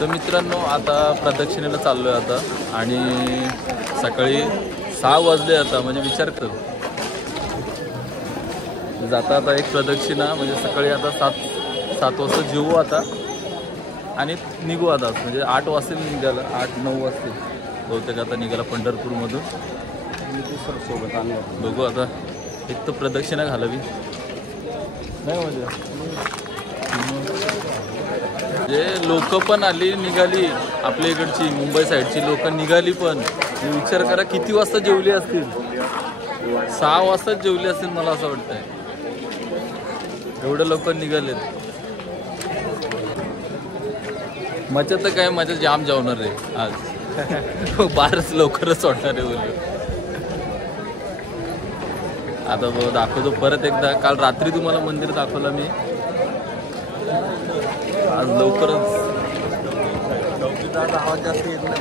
तर मित्रांनो आता प्रदक्षिणेला चाललोय आता आणि सकाळी 6 वाजले आता म्हणजे विचार कर जाता आता एक प्रदक्षिणा म्हणजे सकाळी आता 7 वाजता जेवू आता आणि निघू आता म्हणजे 8 वाजतील निघायला 8-9 वाजतील बहुतेक आता निघाला पंढरपूरमधून सोबत आणलं बघू आता एक तर प्रदक्षिणा घालावी नाही म्हणजे लोक पण आली निघाली आपल्या इकडची मुंबई साईडची लोक निघाली पण विचार करा किती वाजता जेवली असतील 6 वाजताच जेवली असतील मला असं वाटतंय एवढे लोक निघालेत मजा तर काय मजा जाम जेवणार आहे आज बारच लवकरच सोडणार आहे बोलू आता बघ दाखवतो परत एकदा काल रात्री तुम्हाला मंदिर दाखवलं मी आज लवकरच आवाज जास्त येत नाही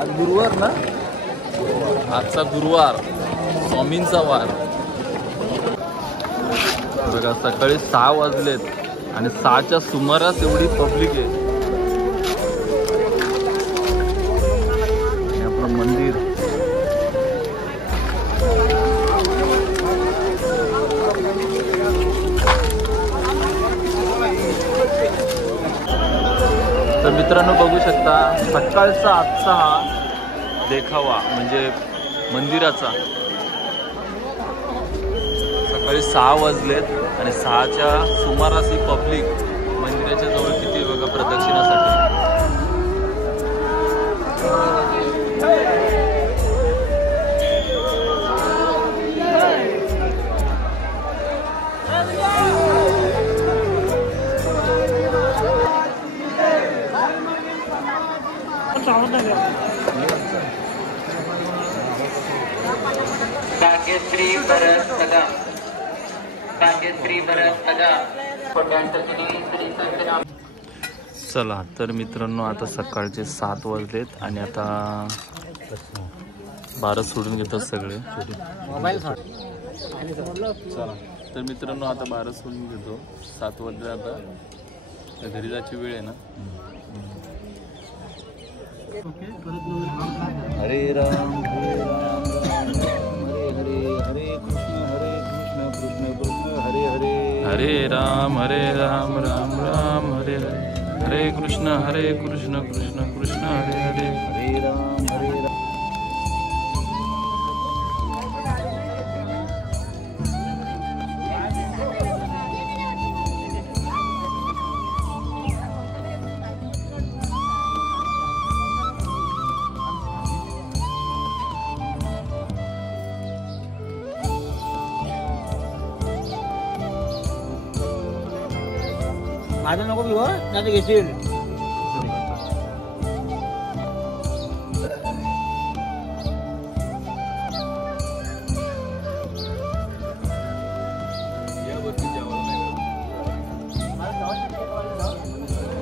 आज गुरुवार ना आजचा गुरुवार स्वामींचा वार बघा सकाळी 6 वाजलेत आणि 6च्या सुमारास एवढी पब्लिक आहे आपलं मंदिर तर मित्रांनो बघू शकता सकाळचा आजचा हा देखावा म्हणजे मंदिराचा सकाळी 6 वाजलेत आणि 6च्या सुमारास ही पब्लिक मंदिराच्या जवळ किती बघा प्रदक्षिणासाठी चला तर मित्रांनो आता सकाळचे 7 वाजलेत आणि आता 12 सोडून घेतात सगळे चला तर मित्रांनो आता 12 सोडून घेतो 7 वाजले आता घरी जायची वेळ आहे ना हरे राम हरे राम हरे हरे कृष्ण कृष्ण कृष्ण हरे हरे हरे राम राम राम हरे हरे हरे कृष्ण कृष्ण कृष्ण हरे हरे हरे राम हरे राम माझं नको घेऊ नाही घेशील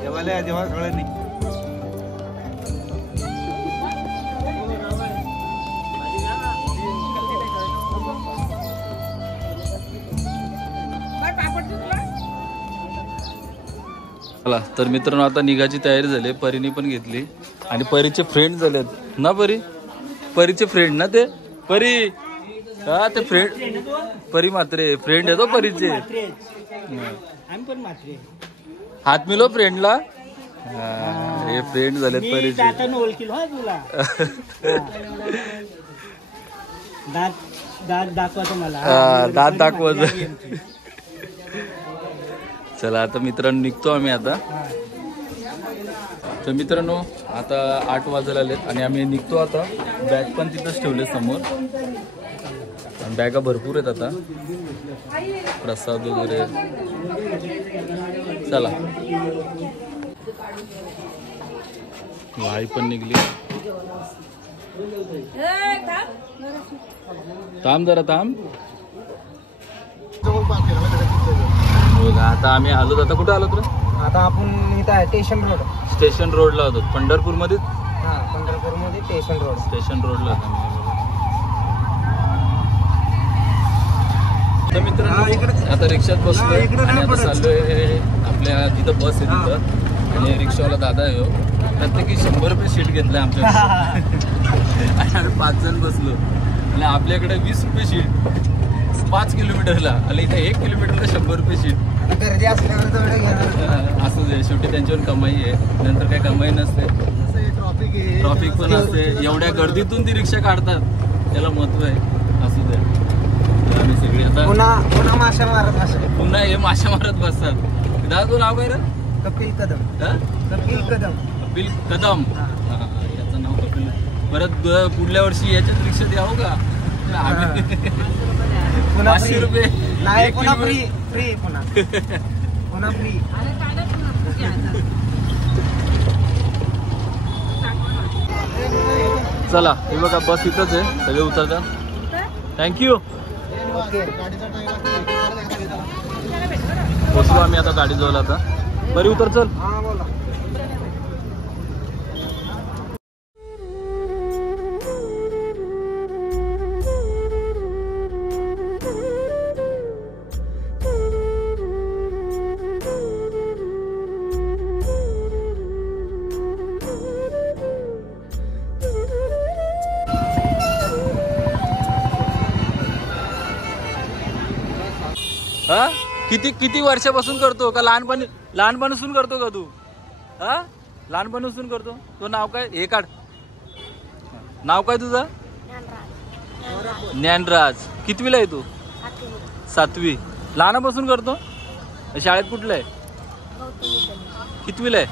जेवायला जेव्हा सगळं नाही चला तर मित्रांनो आता निघायची तयारी झाली परीने पण घेतली आणि परीचे फ्रेंड झालेत ना परीचे फ्रेंड ना ते परी हा ते फ्रेंड परी मात्रे फ्रेंड आहे तो परीचे हात मिलो फ्रेंडला हे फ्रेंड झालेत परीचे दात दाखवायचं चला आता मित्रांनो निघतो आम्ही आता तर मित्रांनो आता 8 वाजायला आलेत आणि आम्ही निघतो आता बॅग पण तिथंच ठेवले समोर बॅगा भरपूर आहेत आता प्रसाद वगैरे चला आई पण निघली थांब जरा थांब आता आम्ही आलो आता कुठे आलो तुला आता आपण इथं आहे स्टेशन रोडला होतो पंढरपूर मध्ये पंढरपूर मध्ये स्टेशन रोडला तर मित्रांनो आता रिक्षात बसलोय आणि आता चाललोय आपल्या तिथं बस आहे तिथं आणि रिक्षावाला दादा आहे हो, प्रत्येकी 100 रुपये सीट घेतलं आमच्या आणि आम्ही 5 जण बसलो आणि आपल्याकडे 20 रुपये सीट 5 किलोमीटरला आणि इथे 1 किलोमीटरला 100 रुपये सीट. गर्दी असल्यावर तेवढं घेणार. असंच आहे, शेवटी त्यांच्यावर कमाई आहे, नंतर काही कमाई नसते. ट्रॉफिक पण असते, एवढ्या गर्दीतून ती रिक्षा काढतात, त्याला महत्व आहे. असू दे, आम्ही सगळी आता पुन्हा माशा मारत असं पुन्हा हे माशा मारत बसतात. दादा तो नाव काय रे? कपिल कदम. कपिल कदम. कपिल कदम, याचं नाव कपिल. परत पुढल्या वर्षी याच्याच रिक्षात यावं का? पुन्हा 500 रुपये नाही, पुन्हा फ्री फ्री पुन्हा पुन्हा फ्री. चला हे बघा, बस इथंच आहे, सगळे उतरतात. थँक्यू. पोचलो आम्ही आता गाडी जवळ. आता बरी उतर, चल. हा बोला. हा किती वर्षापासून करतो का? लहानपणापासून करतो का तू? हा लहानपणापासून करतो. तो नाव काय? हे काढ, नाव काय तुझं? ज्ञानराज. कितवीला आहे तू? 7वी. लहानापासून करतो. शाळेत कुठलं आहे? कितवीला आहे?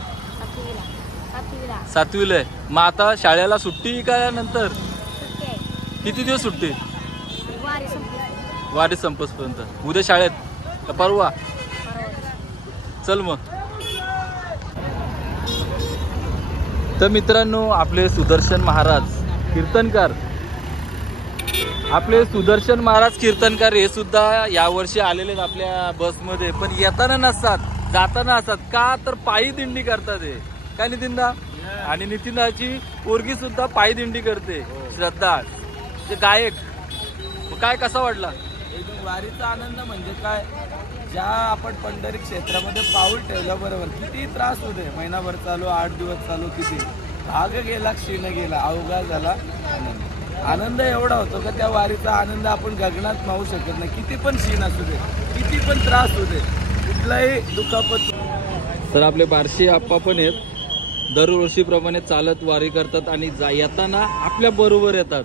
7वीला आहे. मग आता शाळेला सुट्टी का नंतर? किती दिवस सुट्टी? वारी संपसपर्यंत. उद्या शाळेत का परवा? चल मग. तर मित्रांनो, आपले सुदर्शन महाराज कीर्तनकार, हे सुद्धा यावर्षी आलेले आपल्या बसमध्ये. पण येताना नसतात, जाताना असतात. का तर पायी दिंडी करतात. हे काय नितीनदा? आणि नितीनदाची पोरगी सुद्धा पायी दिंडी करते, श्रद्धा, ते गायक. काय कसा वाटला? एकदम वारीचा आनंद म्हणजे काय, ज्या आपण पंढरी क्षेत्रामध्ये पाऊल ठेवलं, बरोबर किती त्रास होते, महिनाभर चालू, 8 दिवस चालू, किती भाग गेला, क्षीण गेला, अवघा झाला. आनंद एवढा होतो का त्या वारीचा आनंद आपण गगनात मावू शकत नाही. किती पण क्षीण असू दे, किती पण त्रास होते, कुठलाही दुखापत. तर आपले बारशी आप्पा पण आहेत, दरवर्षीप्रमाणे चालत वारी करतात आणि येताना आपल्या बरोबर येतात.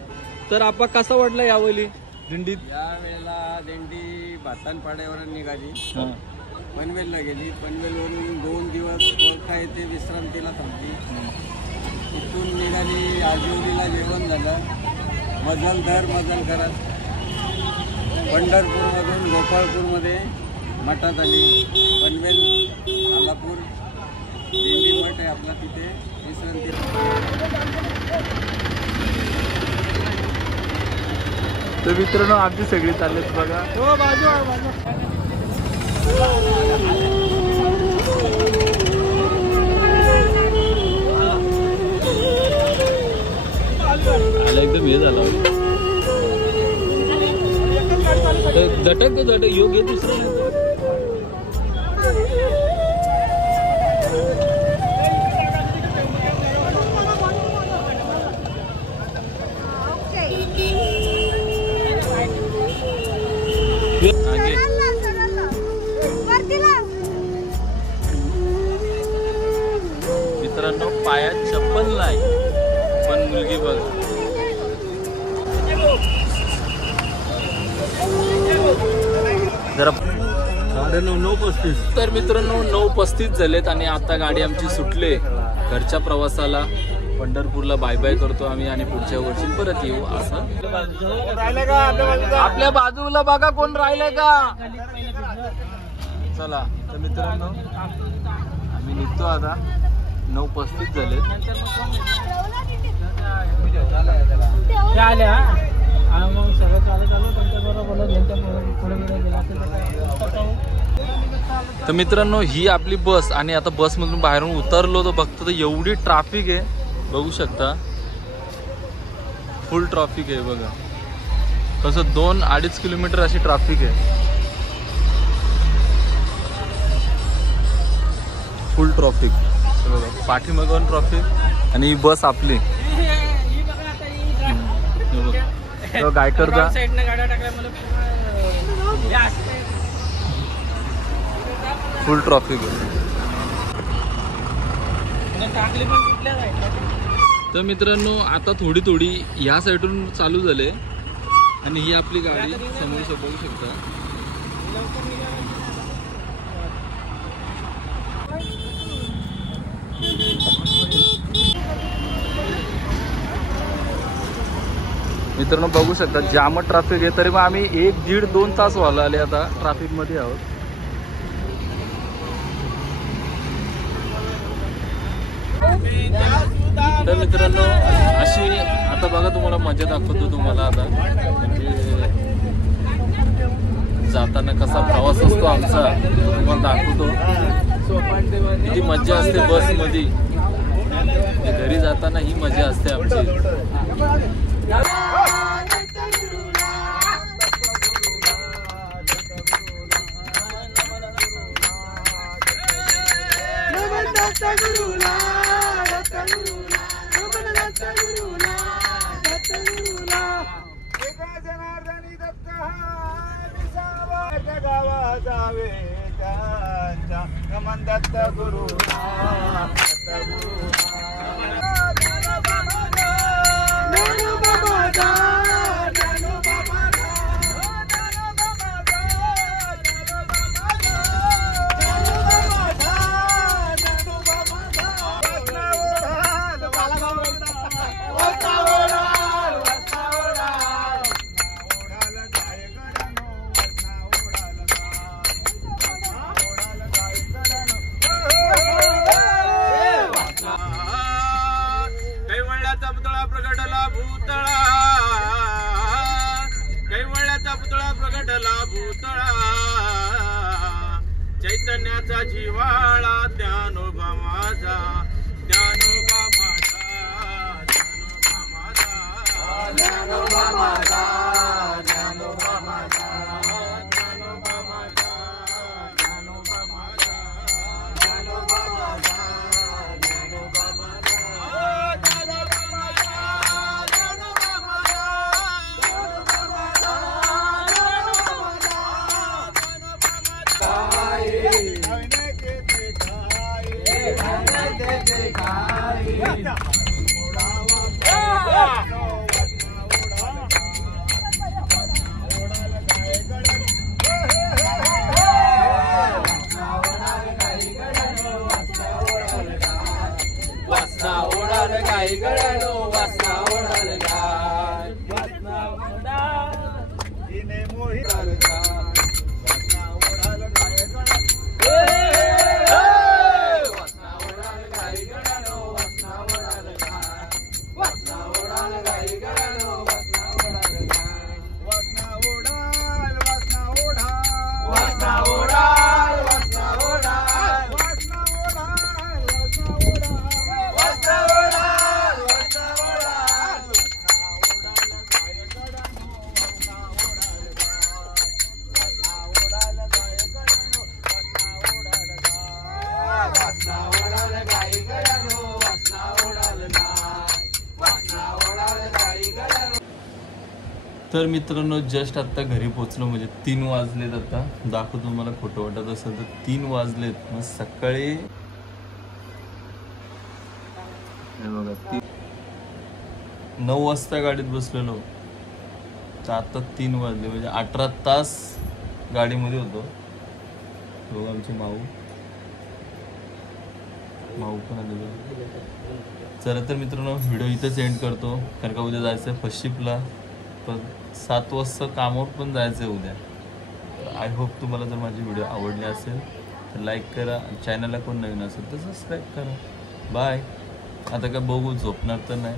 तर आप्पा कसा वाटला यावेळी दिंडीत? यावेळेला दिंडी भातानपाड्यावर निघाली, पनवेलला गेली, पनवेलवरून 2 दिवस ओळखा येथे विश्रांतीला थांबली. तिथून निघाली, आजिवलीला जेवण झालं, मजल करत पंढरपूरमधून गोपाळपूरमध्ये मठात आली. पनवेल, आलापूर दिंडी मठ आहे आपला, तिथे विश्रांती. तर मित्रांनो, आमची सगळी चाललेत बघा. एकदम हे झालं झटक योग्य दुसरं. मित्रांनो, पायात चप्पल नाही, पण मुलगी बघा. जरा 9:35. तर मित्रांनो, 9:35 झालेत आणि आता गाडी आमची सुटले घरच्या प्रवासाला. पंढरपूरला बाय बाय करतो आम्ही आणि पुढच्या वर्षी परत येऊ. असं आपल्या बाजूला बघा कोण राहिलंय का. चला तर मित्रांनो, आम्ही निघतो आता. 9:35 झाले. तर मित्रांनो, ही आपली बस आणि आता बसमधून बाहेरून उतरलो तर बघतो तर एवढी ट्रॅफिक आहे, बघू शकता. फुल ट्रॅफिक आहे बघा. कसं 2-2.5 किलोमीटर अशी ट्रॅफिक आहे. फुल ट्रॅफिक. हे बघा पाठीमागून ट्रॉफिक आणि ही बस आपली गायकरचा फुल ट्रॉफिक. तर मित्रांनो आता थोडी थोडी ह्या साईडून चालू झाले आणि ही आपली गाडी समोर बघू शकता. मित्रांनो बघू शकता जाम ट्रॅफिक आहे तरी मग आम्ही 1-1.5-2 तास व्हायला आले आता ट्रॅफिक मध्ये आहोत. तर मित्रांनो अशी आता बघा तुम्हाला मजा दाखवतो तुम्हाला आता म्हणजे जाताना कसा प्रवास असतो आमचा तुम्हाला दाखवतो. किती मजा असते बस मध्ये घरी जाताना ही मजा असते आमची. चैतन्याचा जिव्हाळा ज्ञानोबा माझा, ज्ञानोबा माझा, ज्ञानोबा माझा, ज्ञानोबा माझा, ज्ञानोबा माझा, ज्ञानोबा माझा, ज्ञानोबा माझा, ज्ञानोबा माझा, ज्ञानोबा तर मित्रांनो जस्ट आता घरी पोचलो म्हणजे 3 वाजलेत. आता दाखवतो तुम्हाला खोटं वाटत असेल तर 3 वाजलेत. मग सकाळी हे बघा 9 वाजता गाडीत बसलेलो तर आता 3 वाजले म्हणजे 18 तास गाडीमध्ये होतो. बघा आमची माऊ पण आलेलो. चला तर मित्रांनो व्हिडिओ इथेच एंड करतो कारण का उद्या जायचं आहे फर्स्ट शिफ्टला. पण 7 वाजता कामावर पण जायचं आहे उद्या. आय होप तुम्हाला जर माझी व्हिडिओ आवडली असेल तर लाईक करा. चॅनलला कोण नवीन असेल तर सबस्क्राईब करा. बाय. आता काय बघू झोपणार तर नाही.